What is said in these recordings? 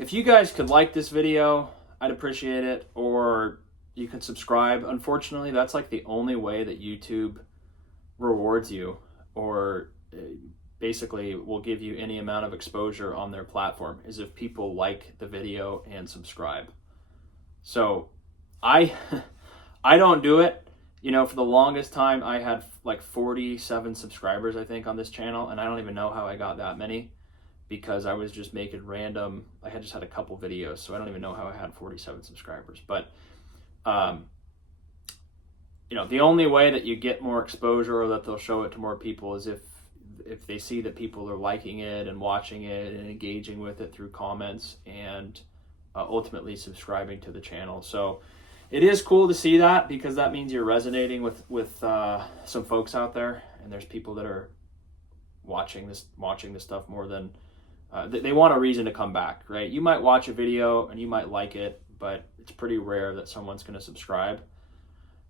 If you guys could like this video, I'd appreciate it, or you can subscribe. Unfortunately, that's like the only way that YouTube rewards you, or basically will give you any amount of exposure on their platform, is if people like the video and subscribe. So I I don't do it. For the longest time I had like 47 subscribers, I think, on this channel, and I don't even know how I got that many, because I was just making random, I had just had a couple videos, so I don't even know how I had 47 subscribers. But the only way that you get more exposure, or that they'll show it to more people, is if they see that people are liking it and watching it and engaging with it through comments, and ultimately subscribing to the channel. So it is cool to see that, because that means you're resonating with some folks out there, and there's people that are watching this stuff more than they want a reason to come back, right? You might watch a video and you might like it, but it's pretty rare that someone's going to subscribe,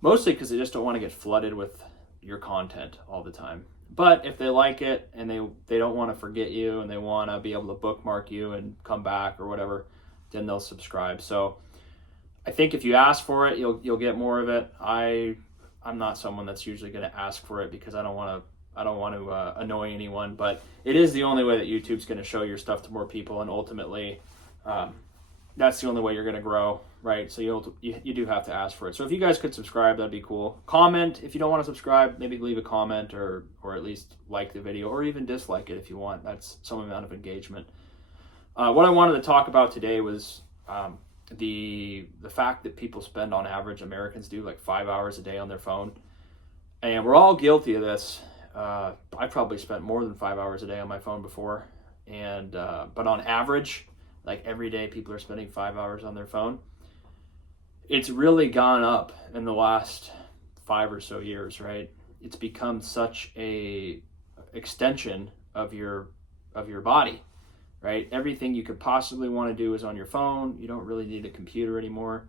mostly because they just don't want to get flooded with your content all the time. But if they like it and they don't want to forget you, and they want to be able to bookmark you and come back or whatever, then they'll subscribe. So I think if you ask for it, you'll get more of it. I'm not someone that's usually going to ask for it, because I don't want to annoy anyone, but it is the only way that YouTube's going to show your stuff to more people, and ultimately that's the only way you're going to grow, right? So you do have to ask for it. So if you guys could subscribe, that'd be cool. Comment if you don't want to subscribe. Maybe leave a comment, or at least like the video, or even dislike it if you want. That's some amount of engagement. What I wanted to talk about today was the fact that people spend, on average, Americans do like 5 hours a day on their phone, and we're all guilty of this. I probably spent more than 5 hours a day on my phone before, and but on average, like every day, people are spending 5 hours on their phone. It's really gone up in the last 5 or so years, right? It's become such a extension of your body, right? Everything you could possibly want to do is on your phone. You don't really need a computer anymore.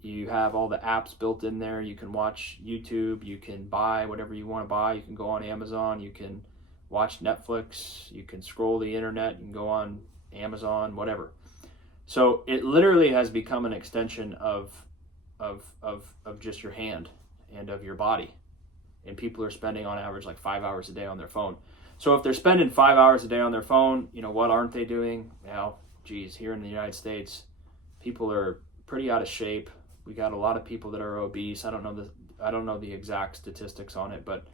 You have all the apps built in there. You can watch YouTube. You can buy whatever you want to buy. You can go on Amazon. You can watch Netflix. You can scroll the internet. You can go on Amazon, whatever. So it literally has become an extension of just your hand and of your body. And people are spending, on average, like 5 hours a day on their phone. So if they're spending 5 hours a day on their phone, what aren't they doing? Well, geez, here in the United States, people are pretty out of shape. We got a lot of people that are obese. I don't know the exact statistics on it, but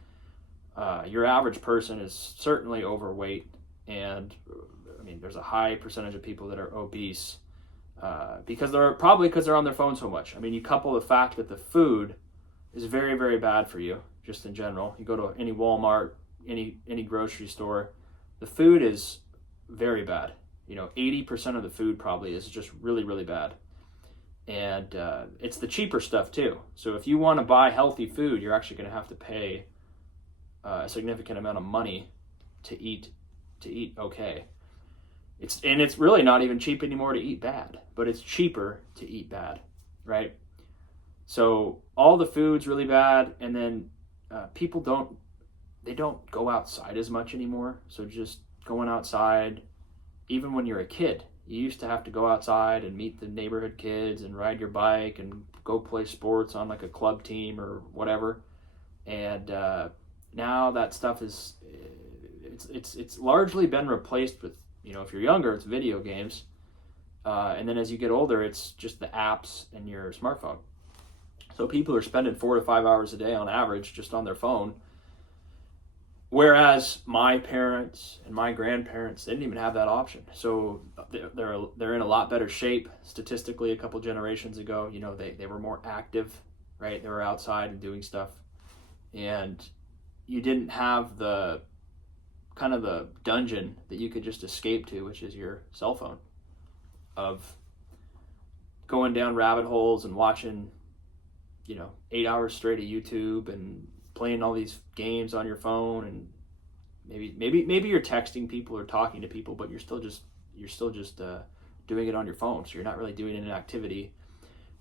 your average person is certainly overweight, and there's a high percentage of people that are obese because they're on their phone so much. You couple the fact that the food is very, very bad for you, just in general. You go to any Walmart, any grocery store, the food is very bad. 80% of the food probably is just really, really bad. And it's the cheaper stuff too. So if you want to buy healthy food, you're actually going to have to pay a significant amount of money to eat okay. It's really not even cheap anymore to eat bad, but it's cheaper to eat bad, right? So all the food's really bad, and then people don't go outside as much anymore. So just going outside, even when you're a kid, you used to have to go outside and meet the neighborhood kids and ride your bike and go play sports on like a club team or whatever. And now that stuff it's largely been replaced with, if you're younger, it's video games. And then as you get older, it's just the apps and your smartphone. So people are spending 4 to 5 hours a day on average just on their phone. Whereas my parents and my grandparents, they didn't even have that option. So they're in a lot better shape statistically. A couple generations ago, they were more active, right? They were outside and doing stuff, and you didn't have the kind of the dungeon that you could just escape to, which is your cell phone, of going down rabbit holes and watching, 8 hours straight of YouTube and playing all these games on your phone, and maybe you're texting people or talking to people, but you're still just doing it on your phone. So you're not really doing an activity.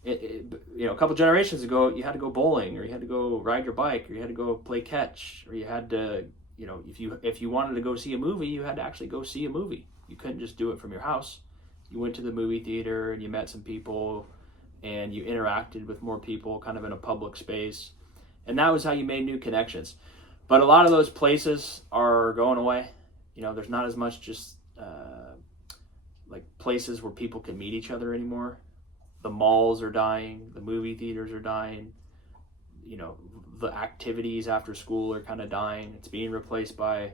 A couple generations ago, you had to go bowling, or you had to go ride your bike, or you had to go play catch, or you had to, if you wanted to go see a movie, you had to actually go see a movie. You couldn't just do it from your house. You went to the movie theater and you met some people and you interacted with more people kind of in a public space. And that was how you made new connections. But a lot of those places are going away. There's not as much just like places where people can meet each other anymore. The malls are dying. The movie theaters are dying. The activities after school are kind of dying. It's being replaced by,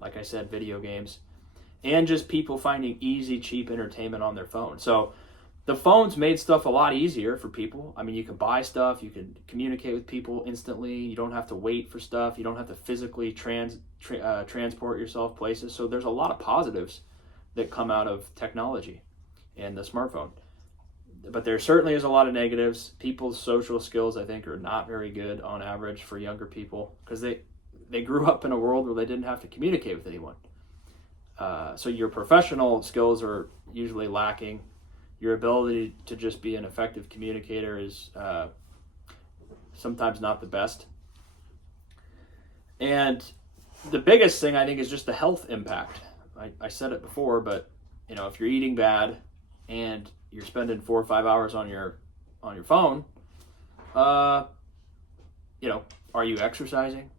like I said, video games. And just people finding easy, cheap entertainment on their phone. So the phones made stuff a lot easier for people. I mean, you can buy stuff. You can communicate with people instantly. You don't have to wait for stuff. You don't have to physically transport yourself places. So there's a lot of positives that come out of technology and the smartphone. But there certainly is a lot of negatives. People's social skills, I think, are not very good on average for younger people because they grew up in a world where they didn't have to communicate with anyone. So your professional skills are usually lacking. Your ability to just be an effective communicator is sometimes not the best. And the biggest thing, I think, is just the health impact. I said it before, but if you're eating bad and you're spending 4 or 5 hours on your phone, are you exercising?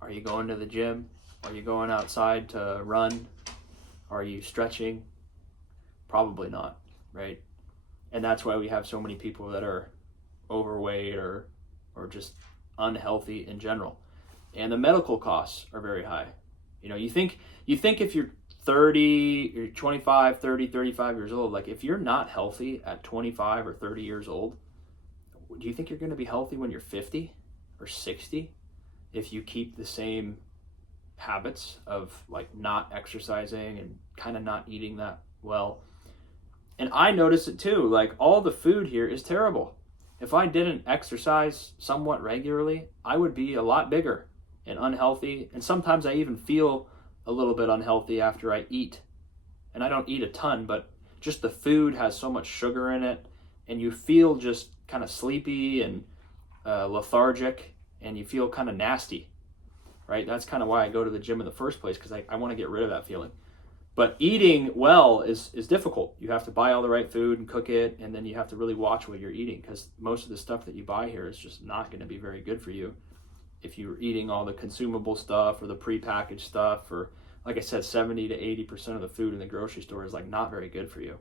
Are you going to the gym? Are you going outside to run? Are you stretching? Probably not, right? And that's why we have so many people that are overweight or just unhealthy in general. And the medical costs are very high. You think if you're 30, you're 25, 30, 35 years old, like if you're not healthy at 25 or 30 years old, do you think you're going to be healthy when you're 50 or 60 if you keep the same habits of like not exercising and kind of not eating that well? And I notice it too, like all the food here is terrible. If I didn't exercise somewhat regularly, I would be a lot bigger and unhealthy. And sometimes I even feel a little bit unhealthy after I eat. And I don't eat a ton, but just the food has so much sugar in it and you feel just kind of sleepy and lethargic and you feel kind of nasty, right? That's kind of why I go to the gym in the first place, because I want to get rid of that feeling. But eating well is difficult. You have to buy all the right food and cook it, and then you have to really watch what you're eating, because most of the stuff that you buy here is just not going to be very good for you if you're eating all the consumable stuff or the prepackaged stuff, or like I said, 70 to 80% of the food in the grocery store is like not very good for you.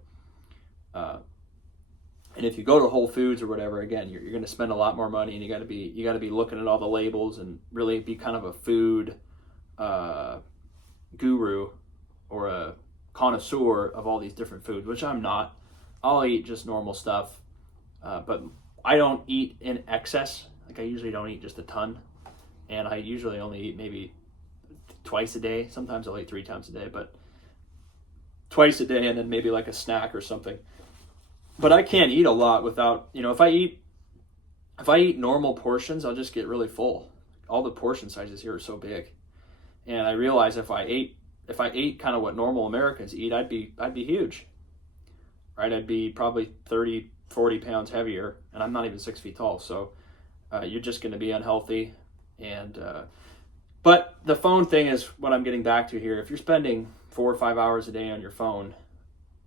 And if you go to Whole Foods or whatever, again, you're going to spend a lot more money, and you got to be looking at all the labels and really be kind of a food guru or a connoisseur of all these different foods, which I'm not. I'll eat just normal stuff, but I don't eat in excess. Like I usually don't eat just a ton, and I usually only eat maybe twice a day. Sometimes I'll eat 3 times a day, but twice a day, and then maybe like a snack or something. But I can't eat a lot without, if I eat normal portions, I'll just get really full. All the portion sizes here are so big, and I realize if I ate kind of what normal Americans eat, I'd be huge, right? I'd be probably 30, 40 pounds heavier, and I'm not even 6 feet tall. So you're just going to be unhealthy. And but the phone thing is what I'm getting back to here. If you're spending 4 or 5 hours a day on your phone,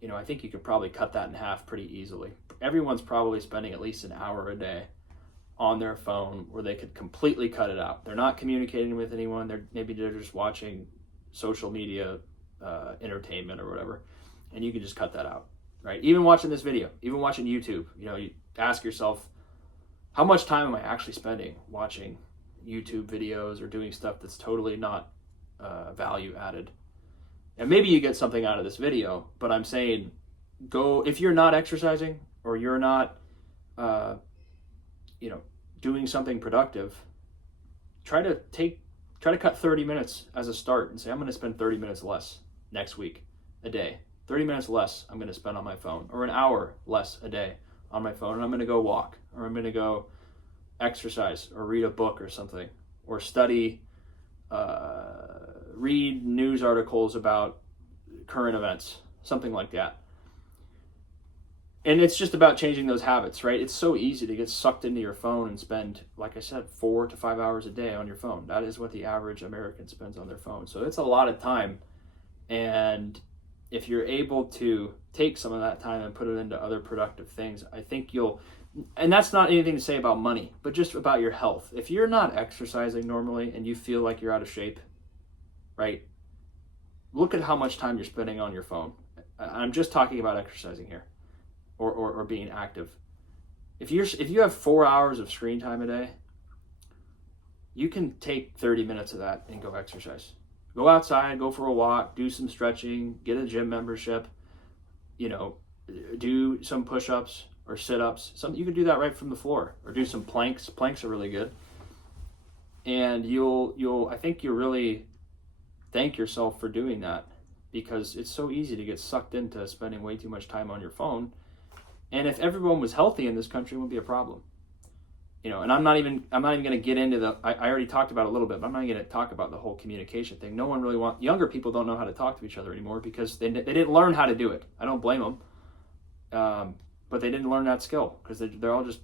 I think you could probably cut that in half pretty easily. Everyone's probably spending at least an hour a day on their phone where they could completely cut it out. They're not communicating with anyone. Maybe they're just watching social media entertainment or whatever, and you can just cut that out, right? Even watching this video, even watching YouTube, you ask yourself, how much time am I actually spending watching YouTube videos or doing stuff that's totally not value added? And maybe you get something out of this video, but I'm saying if you're not exercising or you're not doing something productive, try to cut 30 minutes as a start and say, I'm going to spend 30 minutes less next week a day. 30 minutes less I'm going to spend on my phone, or an hour less a day on my phone, and I'm going to go walk, or I'm going to go exercise, or read a book or something, or study, read news articles about current events, something like that. And it's just about changing those habits, right? It's so easy to get sucked into your phone and spend, like I said, 4 to 5 hours a day on your phone. That is what the average American spends on their phone. So it's a lot of time. And if you're able to take some of that time and put it into other productive things, I think you'll, and that's not anything to say about money, but just about your health. If you're not exercising normally and you feel like you're out of shape, right? Look at how much time you're spending on your phone. I'm just talking about exercising here, or being active. If you have 4 hours of screen time a day, you can take 30 minutes of that and go exercise. Go outside, go for a walk, do some stretching, get a gym membership, do some push-ups or sit-ups. You can do that right from the floor, or do some planks. Planks are really good. And I think you'll really thank yourself for doing that, because it's so easy to get sucked into spending way too much time on your phone. And if everyone was healthy in this country, it wouldn't be a problem. And I'm not even going to get into I already talked about it a little bit, but I'm not going to talk about the whole communication thing. No one really younger people don't know how to talk to each other anymore because they didn't learn how to do it. I don't blame them. But they didn't learn that skill because they're all just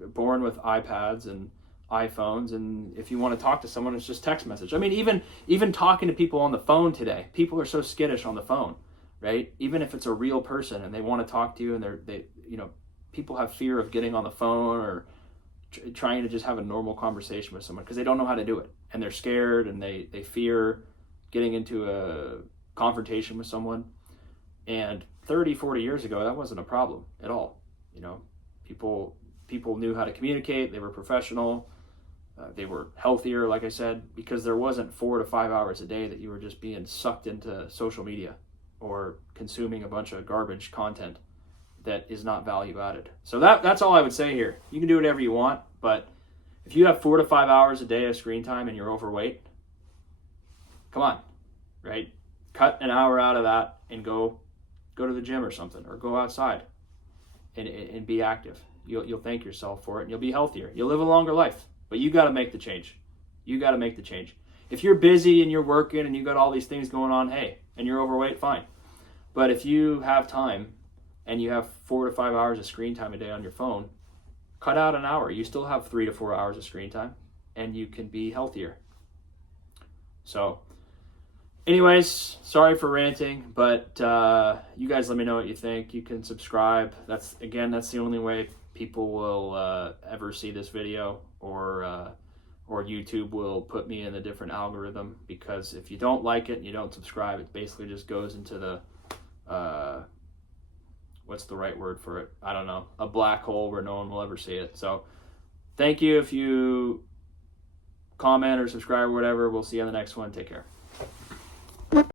born with iPads and iPhones. And if you want to talk to someone, it's just text message. I mean, even talking to people on the phone today, people are so skittish on the phone, right? Even if it's a real person and they want to talk to you, and people have fear of getting on the phone or trying to just have a normal conversation with someone because they don't know how to do it, and they're scared, and they fear getting into a confrontation with someone. And 30-40 years ago, that wasn't a problem at all. People knew how to communicate. They were professional. They were healthier, like I said, because there wasn't 4 to 5 hours a day that you were just being sucked into social media or consuming a bunch of garbage content that is not value added. So that's all I would say here. You can do whatever you want, but if you have 4 to 5 hours a day of screen time and you're overweight, come on, right? Cut an hour out of that and go to the gym or something, or go outside and be active. You'll thank yourself for it, and you'll be healthier. You'll live a longer life, but you got to make the change. You got to make the change. If you're busy and you're working and you got all these things going on, hey, and you're overweight, fine. But if you have time and you have 4 to 5 hours of screen time a day on your phone, cut out an hour. You still have 3 to 4 hours of screen time, and you can be healthier. So anyways, sorry for ranting, but you guys let me know what you think. You can subscribe. That's the only way people will ever see this video, or YouTube will put me in a different algorithm, because if you don't like it and you don't subscribe, it basically just goes into the what's the right word for it? I don't know. A black hole where no one will ever see it. So thank you if you comment or subscribe or whatever. We'll see you on the next one. Take care.